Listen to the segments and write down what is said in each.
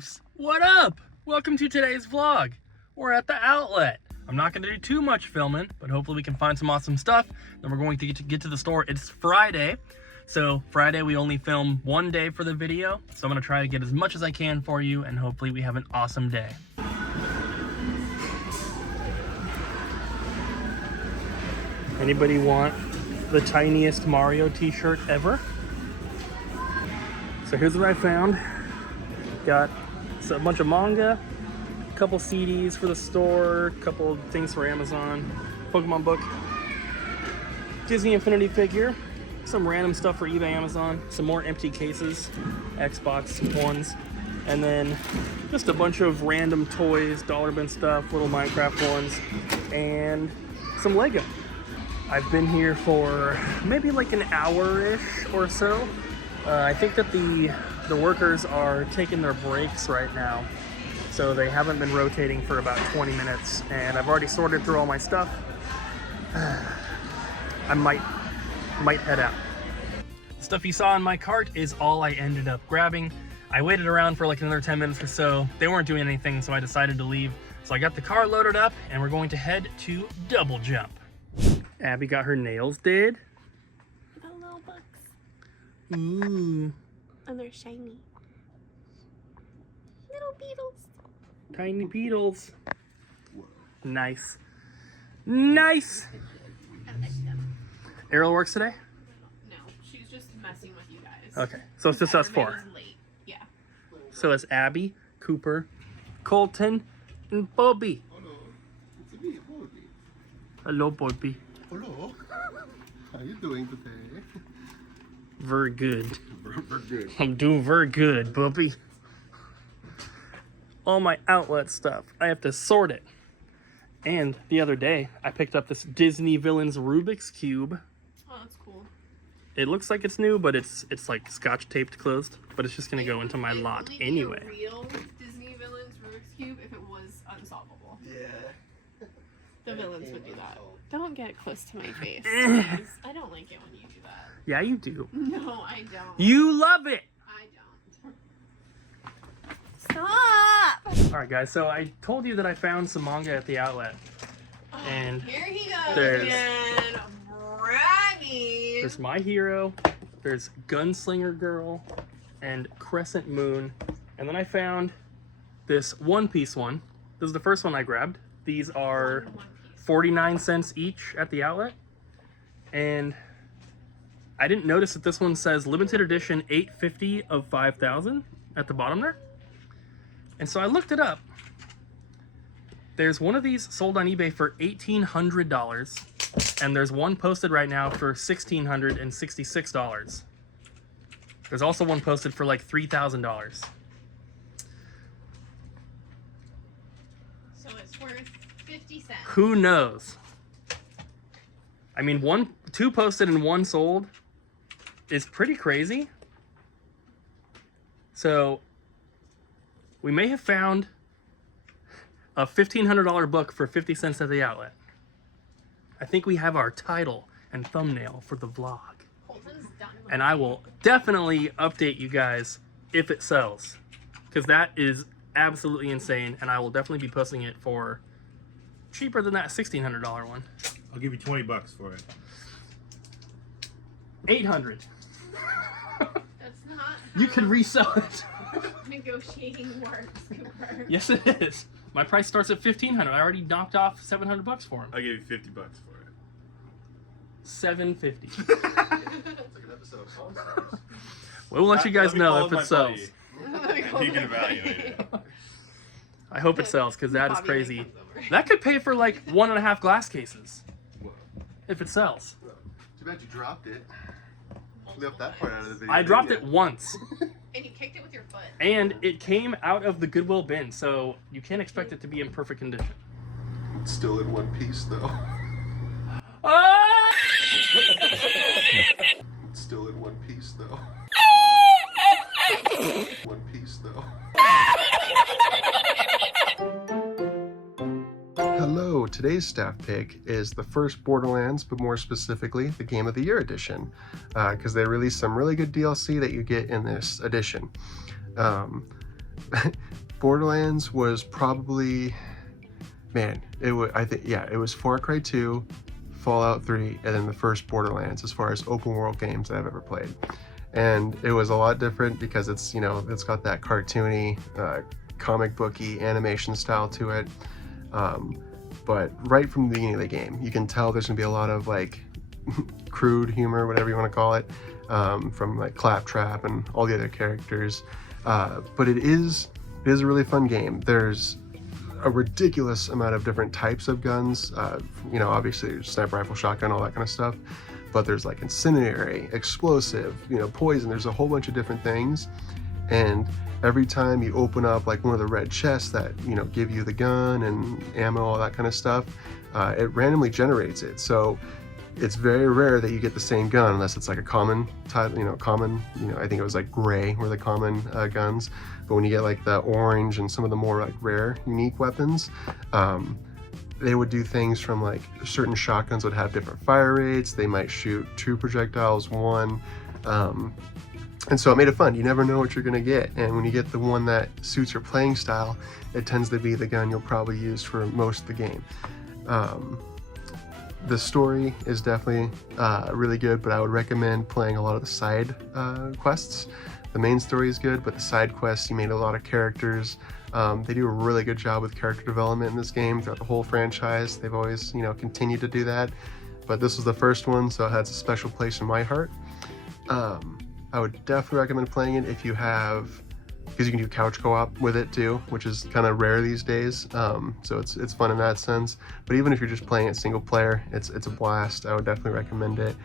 peeps, what up? Welcome to today's vlog. We're at the outlet. I'm not going to do too much filming, but hopefully we can find some awesome stuff. Then we're going to get to the store. It's Friday, so Friday we only film one day for the video. So I'm going to try to get as much as I can for you, and hopefully we have an awesome day. Anybody want the tiniest Mario t-shirt ever? So here's what I found. Got a bunch of manga, a couple CDs for the store, a couple things for Amazon, Pokemon book, Disney Infinity figure, some random stuff for eBay, Amazon, some more empty cases, Xbox ones, and then just a bunch of random toys, dollar bin stuff, little Minecraft ones, and some Lego. I've been here for maybe like an hour-ish or so. I think that the workers are taking their breaks right now, so they haven't been rotating for about 20 minutes, and I've already sorted through all my stuff. I might head out. The stuff you saw in my cart is all I ended up grabbing. I waited around for like another 10 minutes or so. They weren't doing anything, so I decided to leave. So I got the car loaded up, and we're going to head to Double Jump. Abby got her nails did. The little bugs. Ooh. And they're shiny. Little beetles. Tiny beetles. Nice. Nice! I like them. Ariel works today? No, she's just messing with you guys. Okay, so it's just us four. Everybody's late. Yeah. So it's Abby, Cooper, Colton, and Bobby. Hello, it's me, Bobby. Hello, Bobby. Hello. How are you doing today? Very good. Very good. I'm doing very good, Bobby. All my outlet stuff, I have to sort it. And the other day, I picked up this Disney Villains Rubik's Cube. Oh, that's cool. It looks like it's new, but it's like scotch taped closed. But it's just gonna go into my lot anyway. It would be a real Disney villains Rubik's Cube if it was unsolvable. Yeah. The villains would do that. Don't get close to my face. Please. I don't like it when you do that. Yeah, you do. No, I don't. You love it! I don't. Stop! Alright guys, so I told you that I found some manga at the outlet. And here he goes there's- again, bragging. There's My Hero, there's Gunslinger Girl, and Crescent Moon. And then I found this One Piece one. This is the first one I grabbed. These are 49 cents each at the outlet. And I didn't notice that this one says limited edition 850 of 5,000 at the bottom there. And so I looked it up. There's one of these sold on eBay for $1,800, and there's one posted right now for $1,666. There's also one posted for like $3,000. So it's worth 50 cents. Who knows? I mean, two posted and one sold is pretty crazy. So we may have found a $1,500 book for 50 cents at the outlet. I think we have our title and thumbnail for the vlog. Colton's done with And I will definitely update you guys if it sells, because that is absolutely insane, and I will definitely be posting it for cheaper than that $1,600 one. I'll give you 20 bucks for it. 800. That's not how You can resell it. negotiating works, Cooper. Yes, it is. My price starts at $1,500. I already knocked off $700 for him. I'll give you 50 bucks for it. $750. It's like an episode of Pawn Stars. We'll let you guys Let me know call if my it sells. buddy. He can evaluate it. I hope it sells, because that is Bobby crazy. comes over. That could pay for like 1.5 glass cases if it sells. Too bad you dropped it. Left that part out of the video. I dropped didn't it you? once, And you kicked it with your foot. and it came out of the Goodwill bin, so you can't expect it to be in perfect condition. It's still in one piece though. Ah! It's still in one piece though. One piece though. Hello, today's staff pick is the first Borderlands, but more specifically, the Game of the Year edition, because they released some really good DLC that you get in this edition. Borderlands was probably, man, it was Far Cry 2, Fallout 3, and then the first Borderlands as far as open world games that I've ever played. And it was a lot different because it's, you know, it's got that cartoony, comic booky animation style to it. But right from the beginning of the game, you can tell there's gonna be a lot of like crude humor, whatever you want to call it, from like Claptrap and all the other characters. But it is a really fun game. There's a ridiculous amount of different types of guns. You know, obviously there's sniper rifle, shotgun, all that kind of stuff. But there's like incendiary, explosive, you know, poison. There's a whole bunch of different things. And every time you open up like one of the red chests that, you know, give you the gun and ammo, all that kind of stuff, it randomly generates it. So it's very rare that you get the same gun unless it's like a common type, you know, I think it was like gray were the common guns. But when you get like the orange and some of the more like rare, unique weapons, they would do things from like certain shotguns would have different fire rates. They might shoot 2 projectiles, 1. And so it made it fun. You never know what you're gonna get. And when you get the one that suits your playing style, it tends to be the gun you'll probably use for most of the game. The story is definitely really good, but I would recommend playing a lot of the side quests. The main story is good, but the side quests, you made a lot of characters. They do a really good job with character development in this game throughout the whole franchise. They've always, you know, continued to do that. But this was the first one, so it has a special place in my heart. I would definitely recommend playing it if you have, because you can do couch co-op with it too, which is kind of rare these days. So it's fun in that sense. But even if you're just playing it single player, it's a blast. I would definitely recommend it.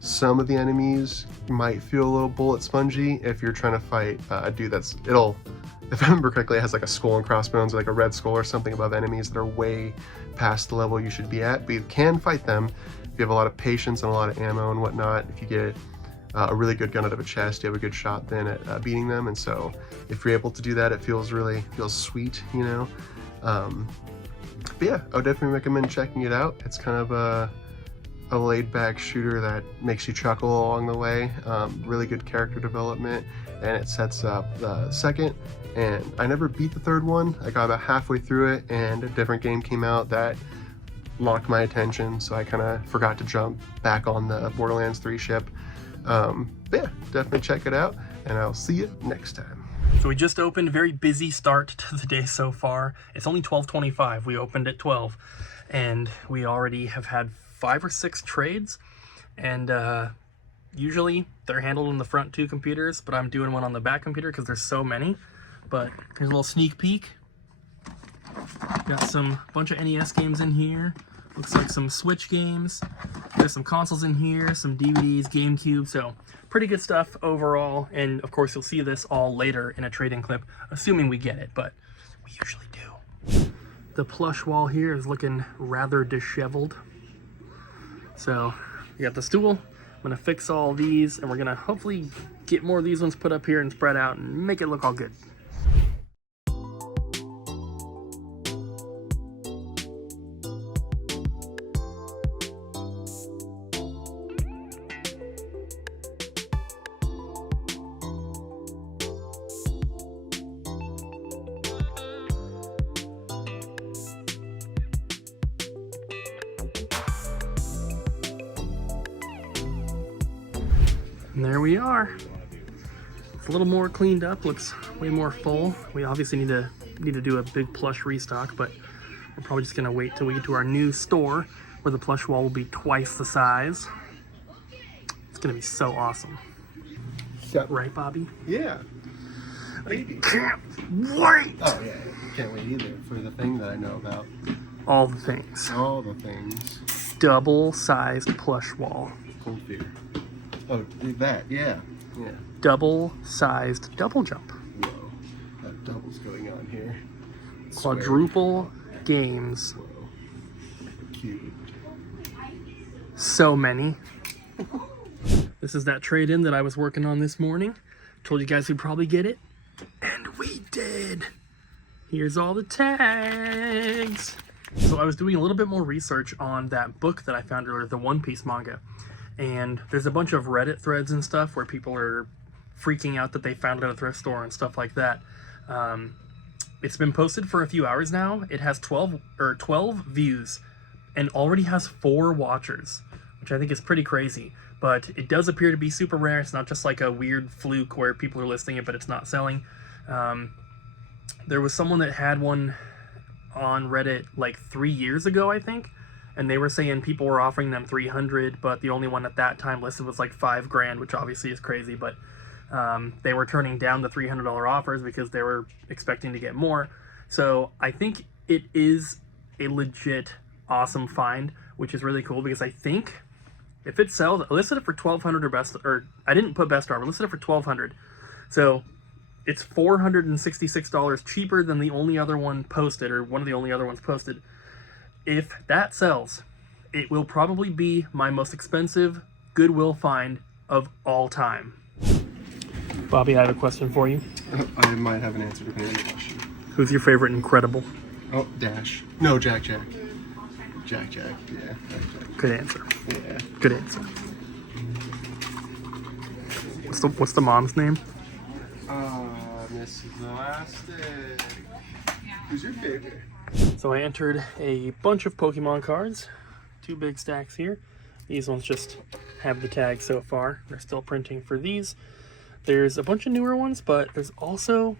Some of the enemies might feel a little bullet spongy if you're trying to fight a dude if I remember correctly, it has like a skull and crossbones or like a red skull or something above enemies that are way past the level you should be at. But you can fight them if you have a lot of patience and a lot of ammo and whatnot. If you get a really good gun out of a chest, you have a good shot then at beating them. And so if you're able to do that, it feels sweet, you know. But yeah, I would definitely recommend checking it out. It's kind of a laid-back shooter that makes you chuckle along the way. Really good character development, and it sets up the second. And I never beat the third one. I got about halfway through it, and a different game came out that locked my attention, so I kind of forgot to jump back on the Borderlands 3 ship. But yeah, definitely check it out, and I'll see you next time. So we just opened, very busy start to the day so far. It's only 12:25, we opened at 12, and we already have had 5 or 6 trades, and usually they're handled on the front 2 computers, but I'm doing one on the back computer because there's so many. But here's a little sneak peek. Got some bunch of NES games in here. Looks like some Switch games. There's some consoles in here, some DVDs, GameCube, so pretty good stuff overall. And of course you'll see this all later in a trade-in clip, assuming we get it, but we usually do. The plush wall here is looking rather disheveled. So we got the stool. I'm gonna fix all these, and we're gonna hopefully get more of these ones put up here and spread out and make it look all good. And there we are. It's a little more cleaned up, looks way more full. We obviously need to do a big plush restock, but we're probably just gonna wait till we get to our new store where the plush wall will be twice the size. It's gonna be so awesome. Yep. Right, Bobby? Yeah. I can't wait! Oh yeah, can't wait either for the thing that I know about. All the things. All the things. Double-sized plush wall. Cold fear. Oh, that, yeah. Yeah. Double-sized double jump. Whoa. That double's going on here. Quadruple games. Whoa. Cute. So many. This is that trade-in that I was working on this morning. Told you guys we'd probably get it. And we did. Here's all the tags. So I was doing a little bit more research on that book that I found earlier, the One Piece manga. And there's a bunch of Reddit threads and stuff where people are freaking out that they found it at a thrift store and stuff like that. It's been posted for a few hours now. It has 12 views and already has 4 watchers, which I think is pretty crazy. But it does appear to be super rare. It's not just like a weird fluke where people are listing it but it's not selling. There was someone that had one on Reddit like 3 years ago, I think, and they were saying people were offering them $300, but the only one at that time listed was like $5,000, which obviously is crazy, but they were turning down the $300 offers because they were expecting to get more. So I think it is a legit awesome find, which is really cool, because I think if it sells, I listed it for $1,200 or best, or I didn't put best offer, I listed it for $1,200. So it's $466 cheaper than the only other one posted, or one of the only other ones posted. If that sells, it will probably be my most expensive Goodwill find of all time. Bobby, I have a question for you. I might have an answer depending on the question. Who's your favorite Incredible? Oh, Dash. No, Jack. Jack. Yeah. Jack. Good answer. Yeah. Good answer. What's the mom's name? Mrs. Elastic. Who's your favorite? So I entered a bunch of Pokemon cards. 2 big stacks here. These ones just have the tag so far. They're still printing for these. There's a bunch of newer ones, but there's also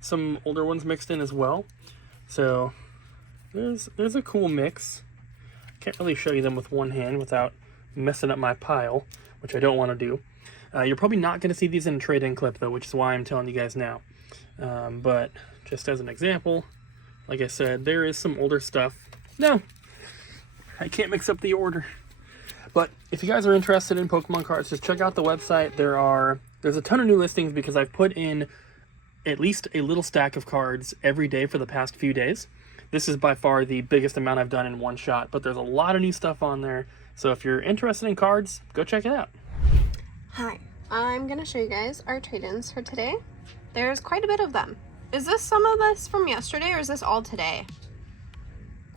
some older ones mixed in as well. So there's a cool mix. Can't really show you them with one hand without messing up my pile, which I don't want to do. You're probably not going to see these in a trade-in clip though, which is why I'm telling you guys now. But just as an example, like I said, there is some older stuff. No, I can't mix up the order. But if you guys are interested in Pokemon cards, just check out the website. There's a ton of new listings because I've put in at least a little stack of cards every day for the past few days. This is by far the biggest amount I've done in one shot, but there's a lot of new stuff on there. So if you're interested in cards, go check it out. Hi, I'm gonna show you guys our trade-ins for today. There's quite a bit of them. Is this some of this from yesterday or is this all today?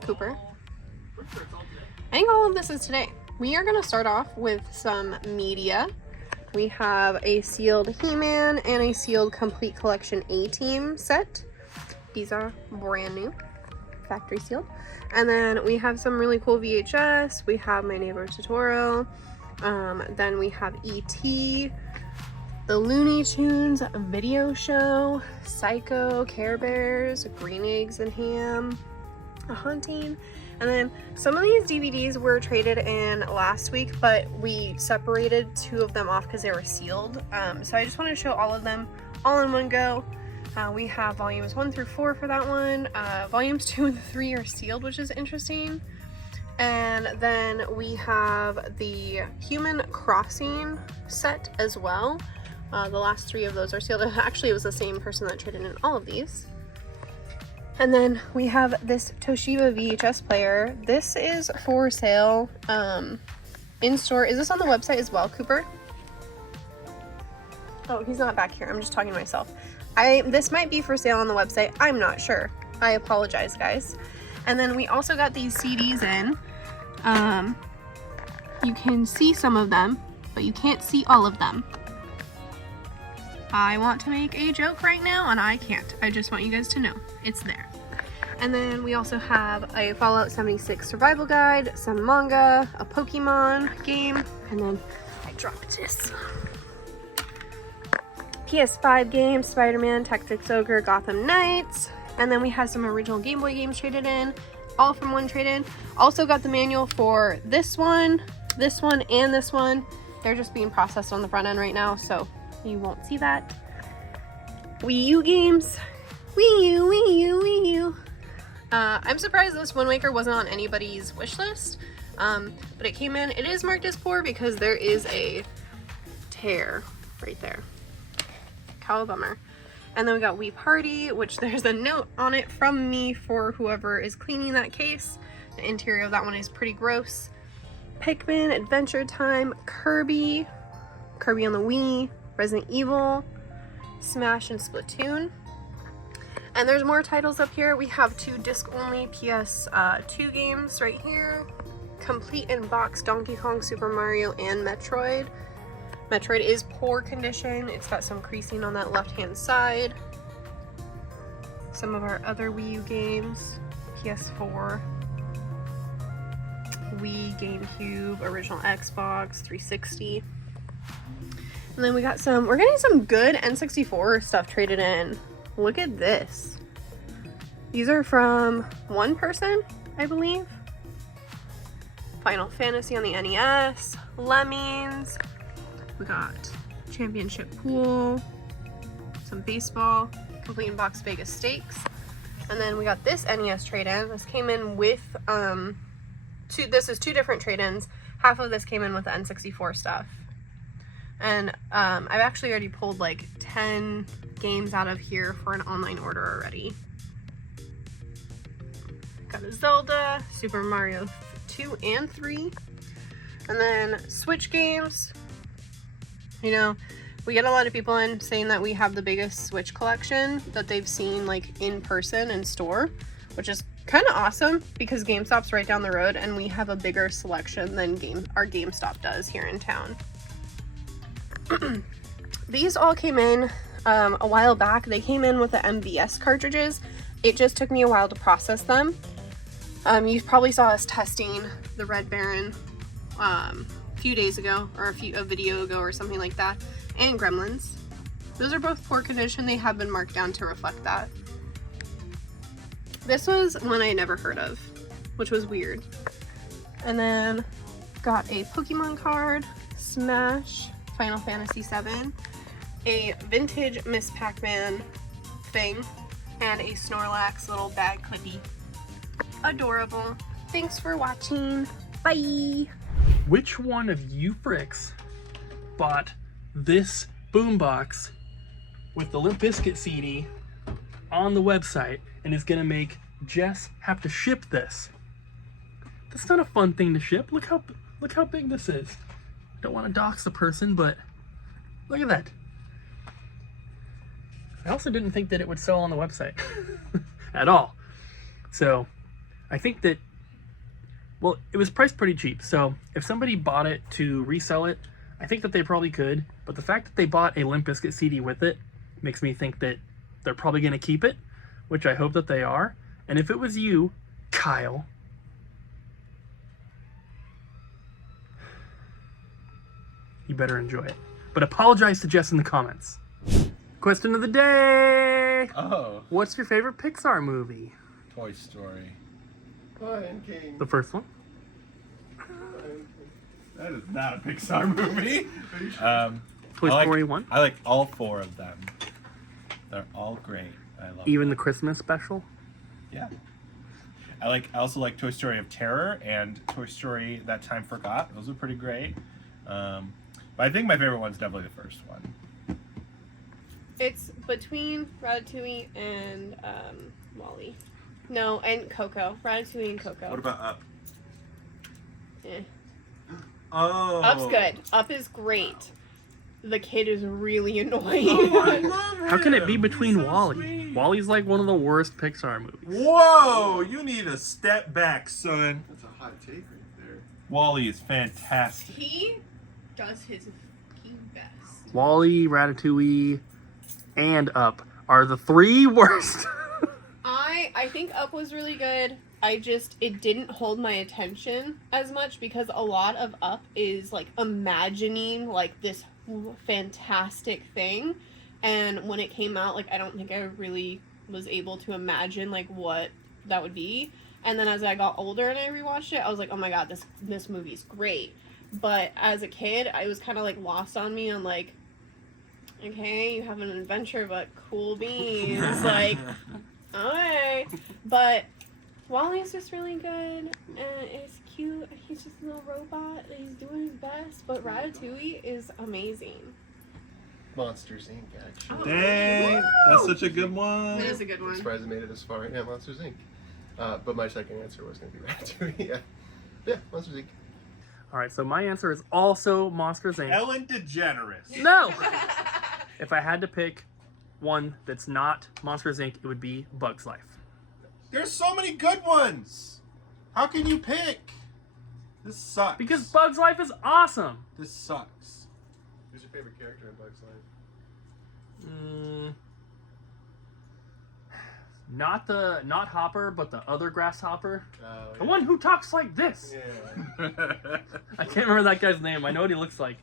Cooper? I think all of this is today. We are gonna start off with some media. We have a sealed He-Man and a sealed Complete Collection A-Team set. These are brand new, factory sealed. And then we have some really cool VHS. We have My Neighbor Totoro. Then we have E.T., the Looney Tunes video show, Psycho, Care Bears, Green Eggs and Ham, A Haunting. And then some of these DVDs were traded in last week, but we separated 2 of them off because they were sealed. So I just wanted to show all of them all in one go. We have volumes 1 through 4 for that one. Volumes 2 and 3 are sealed, which is interesting. And then we have the Human Crossing set as well. The last 3 of those are sealed. Actually, it was the same person that traded in all of these. And then we have this Toshiba VHS player. This is for sale in store. Is this on the website as well, Cooper? Oh, he's not back here. I'm just talking to myself. This might be for sale on the website. I'm not sure. I apologize, guys. And then we also got these CDs in. You can see some of them, but you can't see all of them. I want to make a joke right now, and I can't. I just want you guys to know it's there. And then we also have a Fallout 76 survival guide, some manga, a Pokemon game, and then I dropped this. PS5 games, Spider-Man, Tactics Ogre, Gotham Knights, and then we have some original Game Boy games traded in, all from one trade-in. Also got the manual for this one, and this one. They're just being processed on the front end right now, so you won't see that. Wii U games. Wii U. I'm surprised this Wind Waker wasn't on anybody's wish list, but it came in. It is marked as poor because there is a tear right there. How a bummer. And then we got Wii Party, which there's a note on it from me for whoever is cleaning that case. The interior of that one is pretty gross. Pikmin, Adventure Time, Kirby on the Wii, Resident Evil, Smash, and Splatoon. And there's more titles up here. We have 2 disc-only PS2 games right here. Complete in box Donkey Kong, Super Mario, and Metroid. Metroid is poor condition. It's got some creasing on that left-hand side. Some of our other Wii U games, PS4, Wii, GameCube, original Xbox, 360. And then we're getting some good N64 stuff traded in. Look at this. These are from one person, I believe. Final Fantasy on the NES, Lemmings. We got Championship Pool, some baseball, Complete in Box Vegas Stakes. And then we got this NES trade-in. This came in with, this is two different trade-ins. Half of this came in with the N64 stuff. And I've actually already pulled like 10 games out of here for an online order already. Got a Zelda, Super Mario 2 and 3. And then Switch games. You know, we get a lot of people in saying that we have the biggest Switch collection that they've seen like in person in store, which is kind of awesome because GameStop's right down the road and we have a bigger selection than our GameStop does here in town. These all came in a while back. They came in with the MVS cartridges. It just took me a while to process them. You probably saw us testing the Red Baron a few days ago, or a video ago or something like that, and Gremlins. Those are both poor condition. They have been marked down to reflect that. This was one I never heard of, which was weird. And then got a Pokemon card, Smash, Final Fantasy VII, a vintage Miss Pac-Man thing, and a Snorlax little bag clippy. Adorable. Thanks for watching. Bye! Which one of you fricks bought this boombox with the Limp Bizkit CD on the website and is gonna make Jess have to ship this? That's not a fun thing to ship. Look how big this is. Don't want to dox the person, but look at that. I also didn't think that it would sell on the website at all. So I think that, well, it was priced pretty cheap. So if somebody bought it to resell it, I think that they probably could. But the fact that they bought a Limp Bizkit CD with it makes me think that they're probably going to keep it, which I hope that they are. And if it was you, Kyle, you better enjoy it. But apologize to Jess in the comments. Question of the day. Oh. What's your favorite Pixar movie? Toy Story. Lion King. The first one? That is not a Pixar movie. Toy Story 1? I like all four of them. They're all great. I love Even them. the Christmas special? Yeah. I also like Toy Story of Terror and Toy Story That Time Forgot. Those are pretty great. But I think my favorite one's definitely the first one. It's between Ratatouille and Wall-E. No, and Coco. Ratatouille and Coco. What about Up? Eh. Oh. Up's good. Up is great. The kid is really annoying. Oh, I love him. How can it be between He's so Wall-E? sweet. Wall-E's like one of the worst Pixar movies. Whoa! You need a step back, son. That's a hot take right there. Wall-E is fantastic. He does his fucking best. Wall-E, Ratatouille, and Up are the three worst. I think Up was really good. It didn't hold my attention as much because a lot of Up is like imagining like this fantastic thing, and when it came out, like I don't think I really was able to imagine like what that would be. And then as I got older and I rewatched it, I was like, oh my god, this movie's great. But as a kid, I was kind of like lost on me on like, okay, you have an adventure, but cool beans, like, alright. But Wall-E's just really good, and it's cute. He's just a little robot. He's doing his best, but Ratatouille is amazing. Monsters Inc. actually. Dang, that's such a good one. That is a good I'm one. surprised I made it this far. Yeah, Monsters Inc. But my second answer was going to be Ratatouille. Yeah, Monsters Inc. All right, so my answer is also Monsters Inc. Ellen DeGeneres. No! If I had to pick one that's not Monsters Inc., it would be Bug's Life. There's so many good ones. How can you pick? This sucks. Because Bug's Life is awesome. This sucks. Who's your favorite character in Bugs Life? Not Hopper, but the other grasshopper. Oh, The one who talks like this. Yeah. I can't remember that guy's name. I know what he looks like,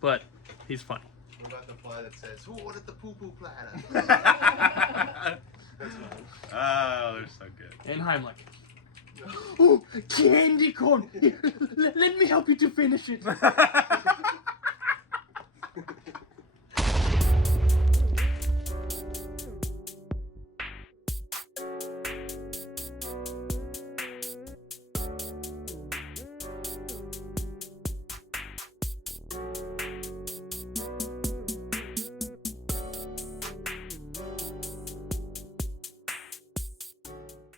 but he's funny. What about the fly that says, "Who ordered the poo-poo platter?" That's fun. Oh, they're so good. And Heimlich. Oh, candy corn! Let me help you to finish it.